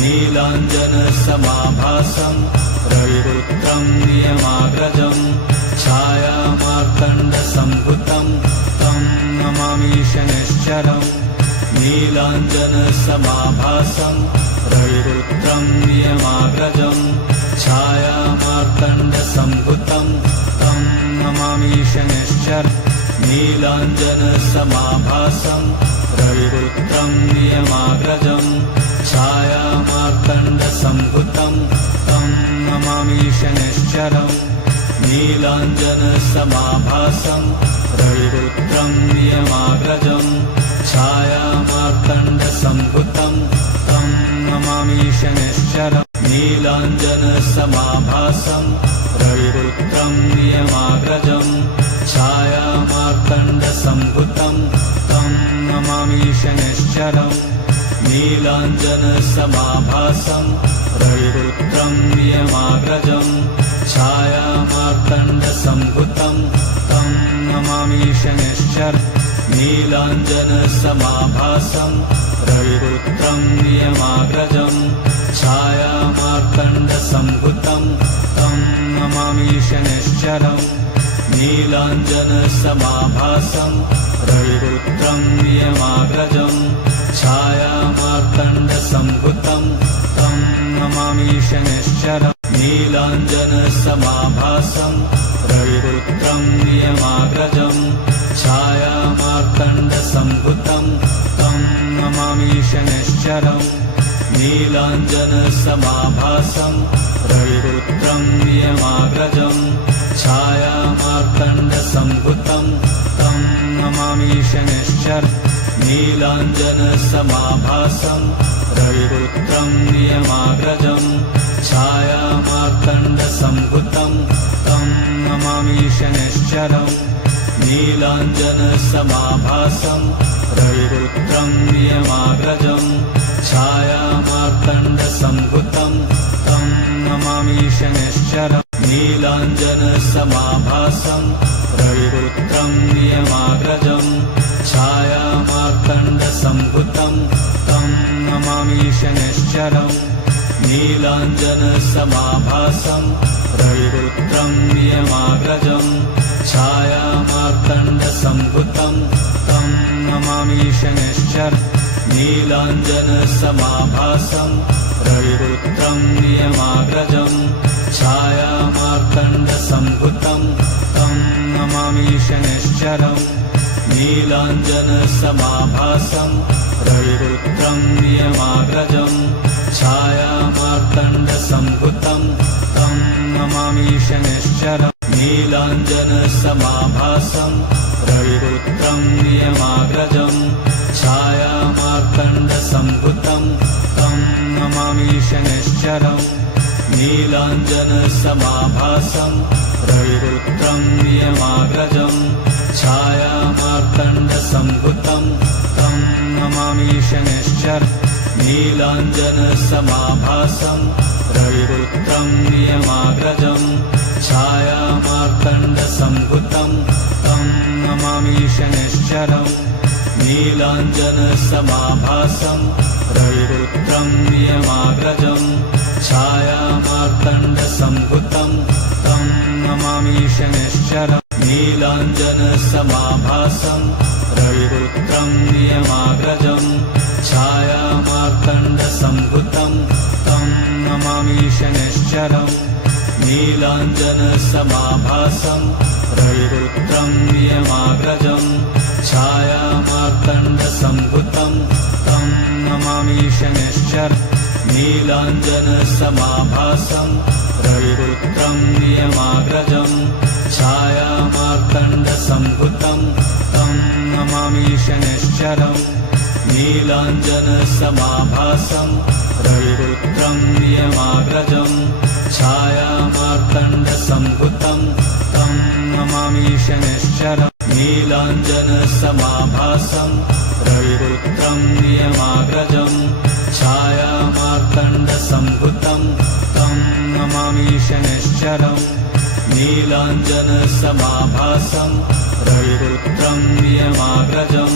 नीलाञ्जनसमाभासं रविपुत्रं नियमाग्रजं छायामार्तण्डसम्भुतं तं नमामि शनैश्चरम् नीलाञ्जनसमाभासं रविपुत्रं नियमाग्रजं छायामार्तण्डसम्भुतं तं नमामि शनैश्चरम् नीलाञ्जनसमाभासं रविपुत्रं नियमाग्रजं छायामार्तण्डसम्भुतं तं नमामि शनैश्चरम् नीलाञ्जनसमाभासं रविपुत्रं नियमाग्रजं छायामार्तण्डसम्भुतं तं नमामि शनैश्चरम् नीलाञ्जनसमाभासं रविपुत्रं नियमाग्रजं छायामार्तण्डसम्भुतं तं नमामि शनैश्चरम् नीलाञ्जनसमाभासं रविपुत्रं नियमाग्रजं छायामार्तण्डसम्भुतं तं नमामि शनैश्चरम् नीलाञ्जनसमाभासं रविपुत्रं नियमाग्रजं छायामार्तण्डसम्भुतं तं नमामि शनैश्चरम् नीलाञ्जनसमाभासं रविपुत्रं नियमाग्रजं छायामार्तण्डसम्भुतं तं नमामि शनैश्चरम् नीलाञ्जनसमाभासं रविपुत्रं नियमाग्रजं छायामार्तण्डसम्भुतं तं नमामि शनैश्चरम् नीलाञ्जनसमाभासं रविपुत्रं नियमाग्रजं छायामार्तण्डसम्भुतं तं नमामि शनैश्चरम् नीलाञ्जनसमाभासं रविपुत्रं नियमाग्रजं छायामार्तण्डसम्भुतं तं नमामि शनैश्चरम् नीलाञ्जनसमाभासं रविपुत्रं नियमाग्रजं छायामार्तण्डसम्भुतं तं नमामि शनैश्चरम् नीलाञ्जनसमाभासं रविपुत्रं नियमाग्रजं छायामार्तण्डसम्भुतं तं नमामि शनैश्चरम् नीलाञ्जनसमाभासं रविपुत्रं नियमाग्रजं छायामार्तण्डसम्भुतं तं नमामि शनैश्चरम् नीलाञ्जनसमाभासं रविपुत्रं नियमाग्रजं छायामार्तण्डसम्भुतं तं नमामि शनैश्चरम् नीलाञ्जनसमाभासं रविपुत्रं नियमाग्रजं छायामार्तण्डसम्भुतं तं नमामि शनैश्चरम् नीलाञ्जनसमाभासं रविपुत्रं नियमाग्रजं छायामार्तण्डसम्भुतं तं नमामि शनैश्चरम् नीलाञ्जनसमाभासं रविपुत्रं नियमाग्रजं छायामार्तण्डसम्भुतं तं नमामि शनैश्चरम् नीलाञ्जनसमाभासं रविपुत्रं नियमाग्रजं छायामार्तण्डसम्भुतं तं नमामि शनैश्चरम् नीलाञ्जनसमाभासं रविपुत्रं नियमाग्रजं छायामार्तण्डसम्भुतं तं नमामि शनैश्चरम् नीलाञ्जनसमाभासं रविपुत्रं नियमाग्रजं छायामार्तण्डसम्भुतं तं नमामि शनैश्चरम् नीलाञ्जनसमाभासं रविपुत्रं नियमाग्रजं छायामार्तण्डसम्भुतं तं नमामि शनैश्चरम् नीलाञ्जनसमाभासं रविपुत्रं नियमाग्रजं छायामार्तण्डसम्भुतं तं नमामि शनैश्चरम् नीलाञ्जनसमाभासं रविपुत्रं नियमाग्रजं छायामार्तण्डसम्भुतं तं नमामि शनैश्चरम् नीलाञ्जनसमाभासं रविपुत्रं नियमाग्रजं छायामार्तण्डसम्भुतं तं नमामि शनैश्चरम् नीलाञ्जनसमाभासं रविपुत्रं नियमाग्रजं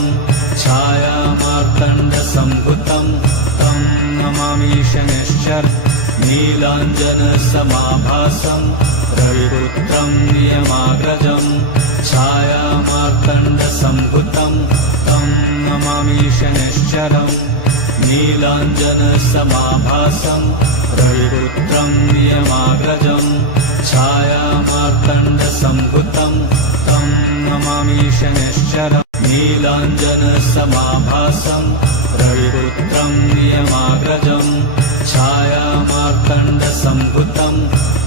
छायामार्तण्डसम्भुतं तं नमामि शनैश्चरम् नीलाञ्जनसमाभासं रविपुत्रं नियमाग्रजम् छायामार्तण्डसम्भुतं तं नमामि शनैश्चरम् नीलाञ्जनसमाभासं रविपुत्रं नियमाग्रजम् छायामार्तण्डसम्भुतं तं नमामि शनैश्चरम् नीलाञ्जनसमाभासं रविपुत्रं नियमाग्रजम् छायामार्तण्डसम्भुतं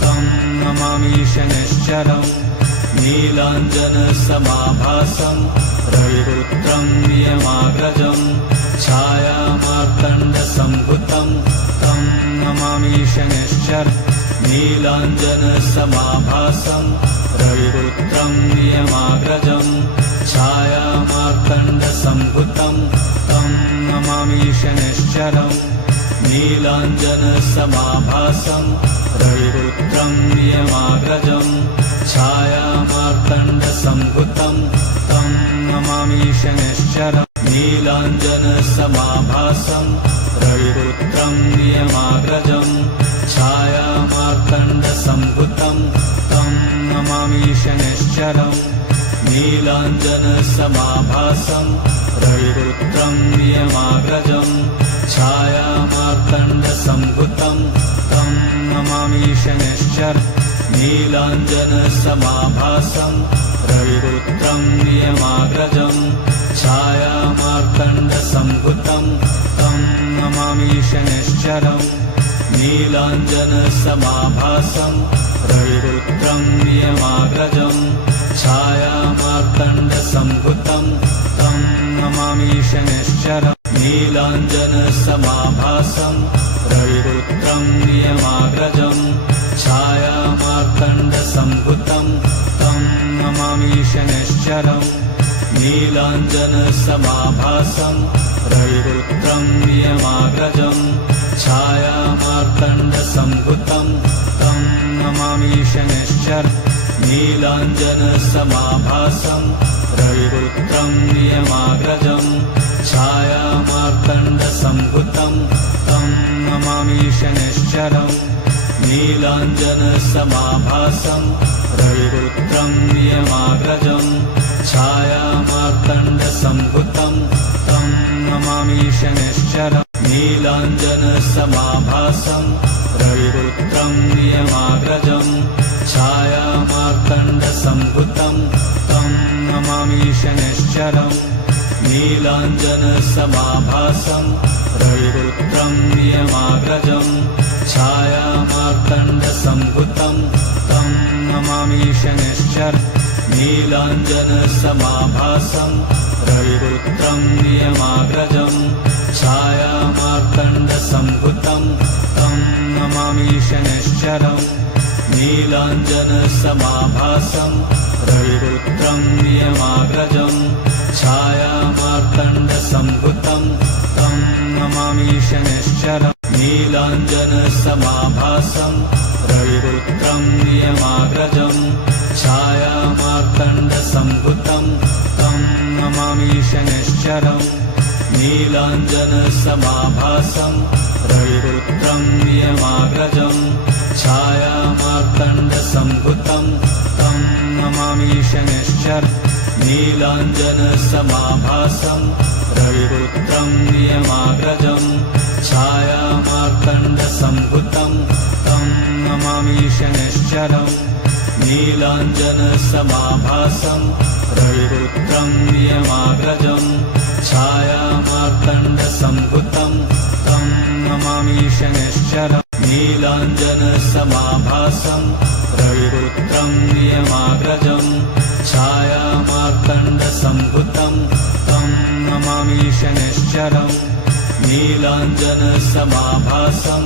तं नमामि शनैश्चरम् नीलाञ्जनसमाभासं रविपुत्रं नियमाग्रजम् छायामार्तण्डसम्भुतं तं नमामि शनैश्चरम् नीलाञ्जनसमाभासं रविपुत्रं नियमाग्रजम् छायामार्तण्डसम्भुतं तं नमामि शनैश्चरम् नीलाञ्जनसमाभासं रविपुत्रं नियमाग्रजम् छायामार्तण्डसम्भुतं तं नमामि शनैश्चरम् नीलाञ्जनसमाभासं रविपुत्रं नियमाग्रजम् छायामार्तण्डसम्भुतं तं नमामि शनैश्चरम् नीलाञ्जनसमाभासं रविपुत्रं नियमाग्रजम् छायामार्तण्डसम्भुतं तं नमामि शनैश्चरम् नीलाञ्जनसमाभासं रविपुत्रं नियमाग्रजम् छायामार्तण्डसम्भुतं तं नमामि शनैश्चरम् नीलाञ्जनसमाभासं रविपुत्रं नियमाग्रजम् छायामार्तण्डसम्भुतं तं नमामि शनैश्चरम् नीलाञ्जनसमाभासं रविपुत्रं नियमाग्रजम् छायामार्तण्डसम्भुतं तं नमामि शनैश्चरम् नीलाञ्जनसमाभासं रविपुत्रं नियमाग्रजम् छायामार्तण्डसम्भुतं तं नमामि शनैश्चरम् नीलाञ्जनसमाभासं रविपुत्रं नियमाग्रजम् छायामार्तण्डसम्भुतं तं नमामि शनैश्चरम् नीलाञ्जनसमाभासं रविपुत्रं नियमाग्रजम् छायामार्तण्डसम्भुतं तं नमामि शनैश्चरम् नीलाञ्जनसमाभासं रविपुत्रं नियमाग्रजम् छायामार्तण्डसम्भुतं तं नमामि शनैश्चरम् नीलाञ्जनसमाभासं रविपुत्रं नियमाग्रजम् छायामार्तण्डसम्भुतं तं नमामि शनैश्चरम् नीलाञ्जनसमाभासं रविपुत्रं नियमाग्रजम् छायामार्तण्डसम्भुतं तं नमामि शनैश्चरम् नीलाञ्जनसमाभासं रविपुत्रं नियमाग्रजम् छायामार्तण्डसम्भुतं तं नमामि शनैश्चरम् नीलाञ्जनसमाभासं रविपुत्रं नियमाग्रजम् छायामार्तण्डसम्भुतं तं नमामि शनैश्चरम् नीलाञ्जनसमाभासं रविपुत्रं नियमाग्रजम् छायामार्तण्डसम्भुतं तं नमामि शनैश्चरम् नीलाञ्जनसमाभासं रविपुत्रं नियमाग्रजम् छायामार्तण्डसम्भुतं तं नमामि शनैश्चरम् नीलाञ्जनसमाभासं रविपुत्रं नियमाग्रजम् छायामार्तण्डसम्भुतं तं नमामि शनैश्चरम् नीलाञ्जनसमाभासं रविपुत्रं नियमाग्रजम् छायामार्तण्डसम्भुतं तं नमामि शनैश्चरम् नीलाञ्जनसमाभासं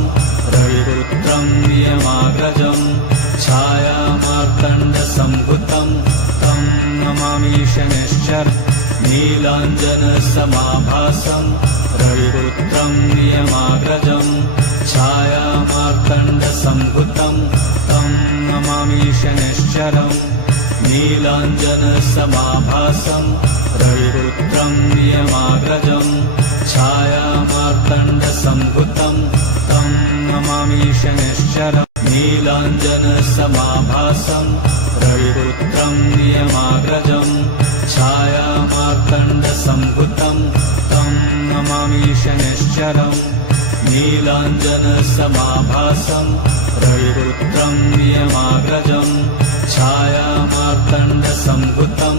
रविपुत्रं नियमाग्रजम् छायामार्तण्डसम्भुतं तं नमामि शनैश्चरम् नीलाञ्जनसमाभासं रविपुत्रं नियमाग्रजम् छायामार्तण्डसम्भुतं तं नमामि शनैश्चरम् नीलाञ्जनसमाभासं रविपुत्रं नियमाग्रजम् छायामार्तण्डसम्भुतं छायामार्तण्डसम्भुतं तं नमामि शनैश्चरम् नीलाञ्जनसमाभासं रविपुत्रं नियमाग्रजं छायामार्तण्डसम्भुतं तं नमामि शनैश्चरम् नीलाञ्जनसमाभासं रविपुत्रं नियमाग्रजं छायामार्तण्डसम्भुतं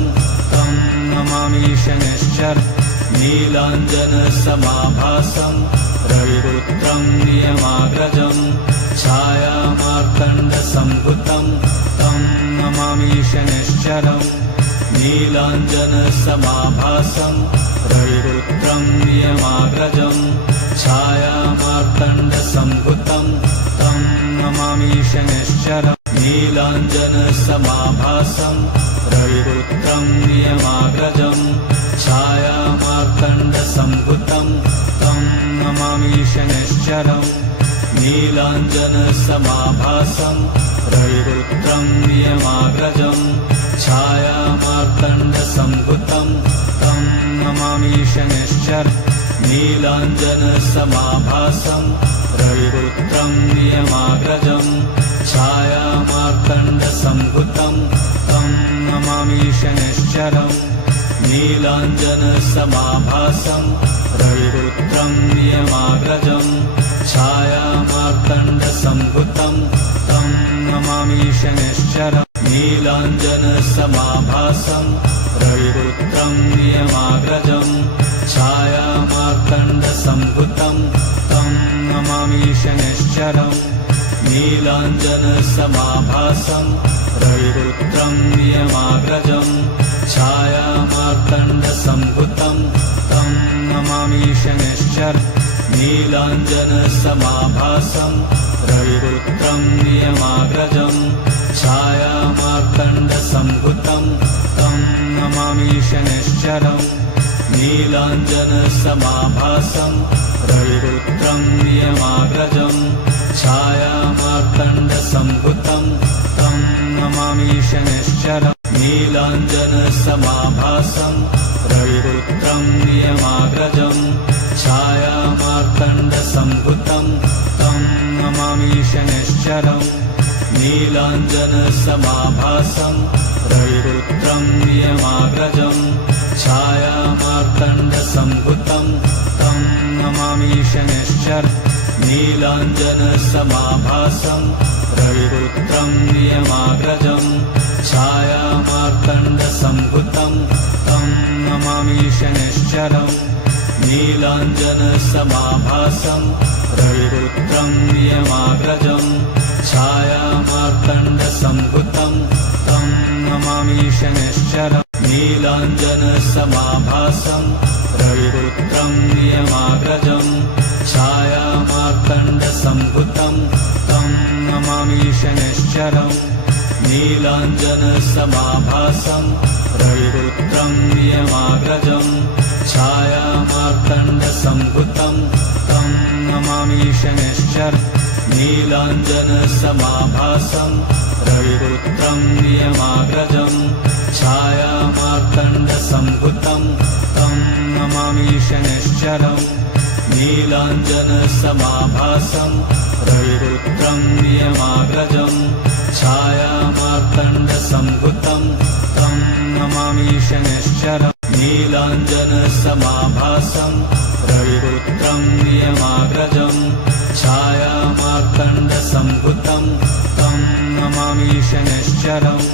तं नमामि शनैश्चरम् नीलाञ्जनसमाभासं रविपुत्रं नियमाग्रजं छायामार्तण्डसम्भुतं तं नमामि शनैश्चरम् नीलाञ्जनसमाभासं रविपुत्रं नियमाग्रजं छायामार्तण्डसम्भुतं तं नमामि शनैश्चरम् नीलाञ्जनसमाभासं रविपुत्रं नियमाग्रजं छायामार्तण्डसम्भुतं तं नमामि शनैश्चरम् नीलाञ्जनसमाभासं रविपुत्रं नियमाग्रजं छायामार्तण्डसम्भुतं तं नमामि शनैश्चरम् नीलाञ्जनसमाभासं रविपुत्रं नियमाग्रजं छायामार्तण्डसम्भुतं तं नमामि शनैश्चरम् नीलाञ्जनसमाभासं रविपुत्रं नियमाग्रजं छायामार्तण्डसम्भुतं तं नमामि शनैश्चरम् नीलाञ्जनसमाभासं रविपुत्रं नियमाग्रजं छायामार्तण्डसम्भुतं तं नमामि शनैश्चरम् नीलाञ्जनसमाभासं रविपुत्रं नियमाग्रजं छायामार्तण्डसम्भुतं तं नमामि शनैश्चरम् नीलाञ्जनसमाभासं रविपुत्रं नियमाग्रजं छायामार्तण्डसम्भुतं तं नमामि शनैश्चरम् नीलाञ्जनसमाभासं रविपुत्रं नियमाग्रजं छायामार्तण्डसम्भुतं तं नमामि शनैश्चरम् नीलाञ्जनसमाभासं रविपुत्रं नियमाग्रजं छायामार्तण्डसम्भुतं तं नमामि शनैश्चरम् नीलाञ्जनसमाभासं रविपुत्रं नियमाग्रजं छायामार्तण्डसम्भुतं तं नमामि शनैश्चरम् नीलाञ्जनसमाभासं रविपुत्रं नियमाग्रजं छायामार्तण्डसम्भुतं तं नमामि शनैश्चरम् नीलाञ्जनसमाभासं रविपुत्रं नियमाग्रजं छायामार्तण्डसम्भुतं तं नमामि शनैश्चरम् नीलाञ्जनसमाभासं रविपुत्रं नियमाग्रजं छायामार्तण्डसम्भुतं तं नमामि शनैश्चरम् नीलाञ्जनसमाभासं रविपुत्रं नियमाग्रजं छायामार्तण्डसम्भुतं तं नमामि शनैश्चरम् नीलाञ्जनसमाभासं रविपुत्रं नियमाग्रजं छायामार्तण्डसम्भुतं तं नमामि शनैश्चरम् नीलाञ्जनसमाभासं रविपुत्रं नियमाग्रजं छायामार्तण्डसम्भुतं तं नमामि शनैश्चरम् नीलाञ्जनसमाभासं रविपुत्रं नियमाग्रजं छायामार्तण्डसम्भुतं तं नमामि शनैश्चरम्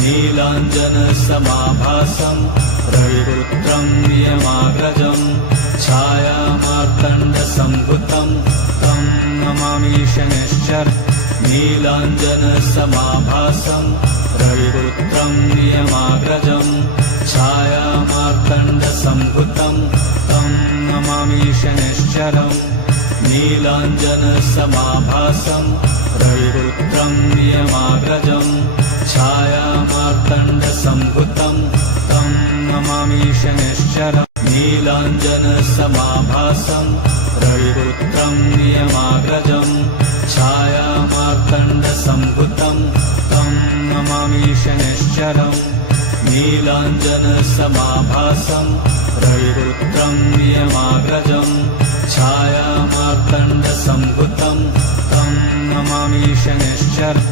नीलाञ्जनसमाभासं रविपुत्रं नियमाग्रजं छायामार्तण्डसम्भुतं तं नमामि शनैश्चरम् नीलाञ्जनसमाभासं रविपुत्रं नियमाग्रजं छायामार्तण्डसम्भुतं तं नमामि शनैश्चरम् नीलाञ्जनसमाभासं रविपुत्रं नियमाग्रजं छायामार्तण्डसम्भुतं तं नमामि शनैश्चरम् नीलाञ्जनसमाभासं रविपुत्रं नियमाग्रजं छायामार्तण्डसम्भुतं तं नमामि शनैश्चरम् नीलाञ्जनसमाभासं रविपुत्रं नियमाग्रजं छायामार्तण्डसम्भुतं तं नमामि शनैश्चरम्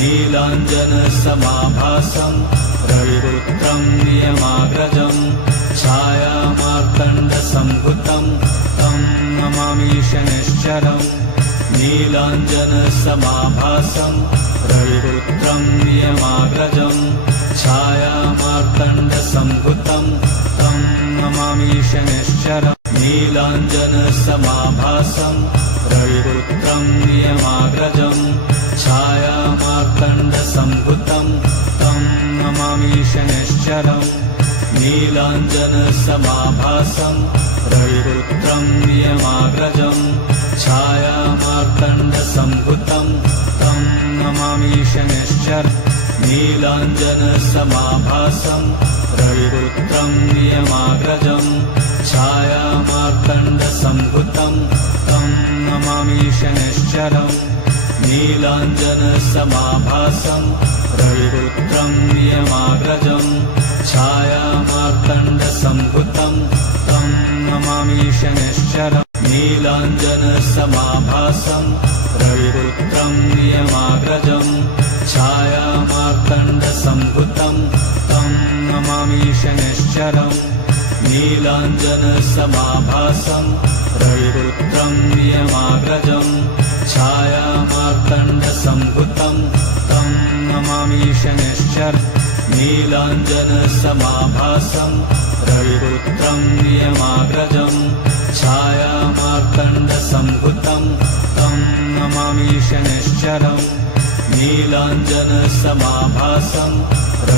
नीलाञ्जनसमाभासं रविपुत्रं नियमाग्रजम् छायामार्तण्डसम्भुतं तं नमामि शनैश्चरम् नीलाञ्जनसमाभासं रविपुत्रं नियमाग्रजम् छायामार्तण्डसम्भुतं तं नमामि शनैश्चरम् नीलाञ्जनसमाभासं रविपुत्रं नियमाग्रजम् छायामार्तण्डसम्भुतं तं नमामि शनैश्चरम् नीलाञ्जनसमाभासं रविपुत्रं नियमाग्रजम् छायामार्तण्डसम्भुतं तं नमामि शनैश्चरम् नीलाञ्जनसमाभासं रविपुत्रं नियमाग्रजम् छायामार्तण्डसम्भुतं तं नमामि शनैश्चरम् नीलाञ्जनसमाभासं रविपुत्रं नियमाग्रजम् छायामार्तण्डसम्भुतं तं नमामि शनैश्चरम् नीलाञ्जनसमाभासं रविपुत्रं नियमाग्रजम् छायामार्तण्डसम्भुतं तं नमामि शनैश्चरम् नीलाञ्जनसमाभासं रविपुत्रं नियमाग्रजम् छायामार्तण्डसम्भुतं तं नमामि शनैश्चरम् नीलाञ्जनसमाभासं रविपुत्रं नियमाग्रजम् छायामार्तण्डसम्भुतं तं नमामि शनैश्चरम् नीलाञ्जनसमाभासं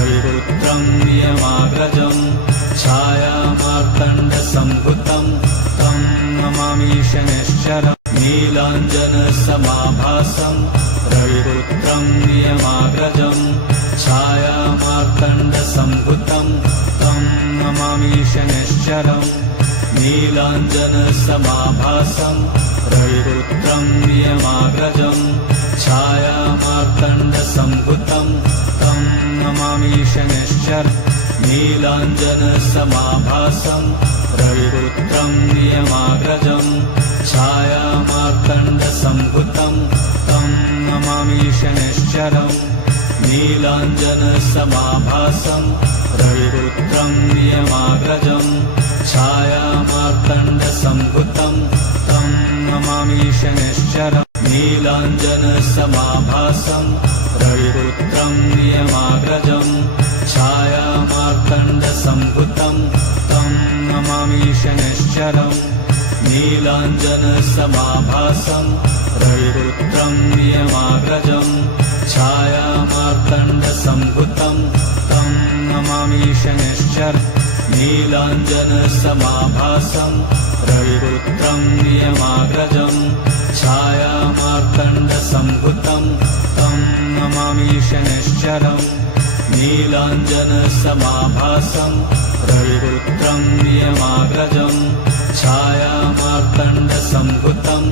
रविपुत्रं नियमाग्रजम् छायामार्तण्डसम्भुतं तं नमामि शनैश्चरम् नीलाञ्जनसमाभासं रविपुत्रं नियमाग्रजम् छायामार्तण्डसम्भुतं तं नमामि शनैश्चरम् नीलाञ्जनसमाभासं रविपुत्रं नियमाग्रजम् छायामार्तण्डसम्भुतं तं नमामि शनैश्चरम् नीलाञ्जनसमाभासं रविपुत्रं नियमाग्रजम् छायामार्तण्डसम्भुतं तं नमामि शनैश्चरम् नीलाञ्जनसमाभासं रविपुत्रं नियमाग्रजम् छायामार्तण्डसम्भुतं तं नमामि शनैश्चरम् नीलाञ्जनसमाभासं रविपुत्रं नियमाग्रजम् छायामार्तण्डसम्भुतं तं नमामि शनैश्चरम् नीलाञ्जनसमाभासं रविपुत्रं नियमाग्रजम् छायामार्तण्डसम्भुतं तं नमामि शनैश्चरम् नीलाञ्जनसमाभासं रविपुत्रं नियमाग्रजम् छायामार्तण्डसम्भुतं तं नमामि शनैश्चरम् नीलाञ्जनसमाभासं रविपुत्रं नियमाग्रजम् छायामार्तण्डसम्भुतं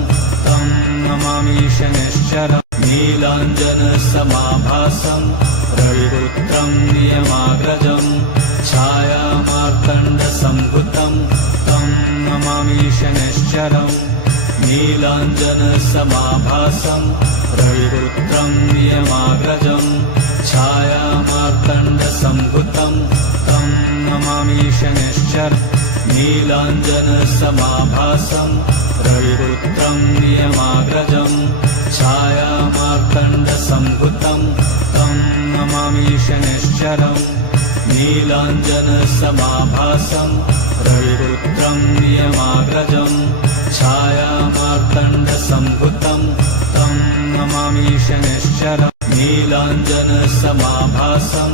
तं नमामि शनैश्चरम् नीलाञ्जनसमाभासं रविपुत्रं नियमाग्रजम् छायामार्तण्डसम्भुतं तं नमामि शनैश्चरम् नीलाञ्जनसमाभासं रविपुत्रं नियमाग्रजम् छायामार्तण्डसम्भुतं तं नमामि शनैश्चरम् नीलाञ्जनसमाभासं रविपुत्रं नियमाग्रजम् छायामार्तण्डसम्भुतं तं नमामि शनैश्चरम् नीलाञ्जनसमाभासं रविपुत्रं नियमाग्रजम् छायामार्तण्डसम्भुतं तं नमामि शनैश्चरम् नीलाञ्जनसमाभासं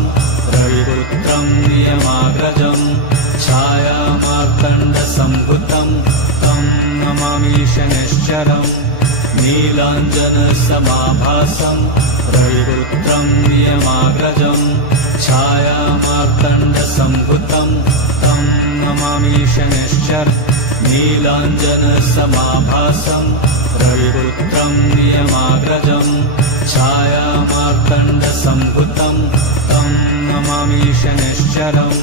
रविपुत्रं नियमाग्रजम् छायामार्तण्डसम्भुतं तं नमामि शनैश्चरम् नीलाञ्जनसमाभासं रविपुत्रं नियमाग्रजम् छायामार्तण्डसम्भुतं तं नमामि शनैश्चरम् नीलाञ्जनसमाभासं रविपुत्रं नियमाग्रजम् छायामार्तण्डसम्भुतं तं नमामि शनैश्चरम्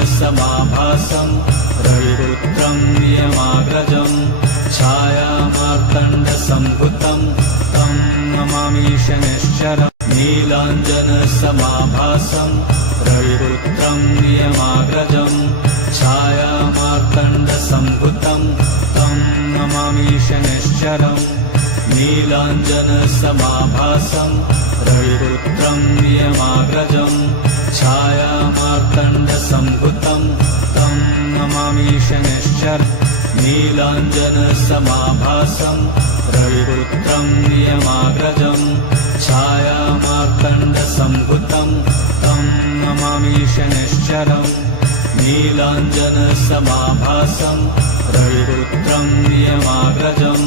नीलाञ्जनसमाभासं रविपुत्रं नियमाग्रजं छायामार्तण्डसम्भुतं तं नमामि शनैश्चरम् नीलाञ्जनसमाभासं रविपुत्रं नियमाग्रजं छायामार्तण्डसम्भुतं तं नमामि शनैश्चरम् नीलाञ्जनसमाभासं रविपुत्रं नियमाग्रजं छायामार्तण्डसम्भुतं तं नमामि शनैश्चरम् नीलाञ्जनसमाभासं रविपुत्रं नियमाग्रजं छायामार्तण्डसम्भुतं तं नमामि शनैश्चरम् नीलाञ्जनसमाभासं रविपुत्रं नियमाग्रजं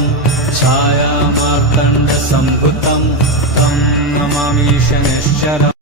छायामार्तण्डसम्भुतं तं नमामि शनैश्चरम्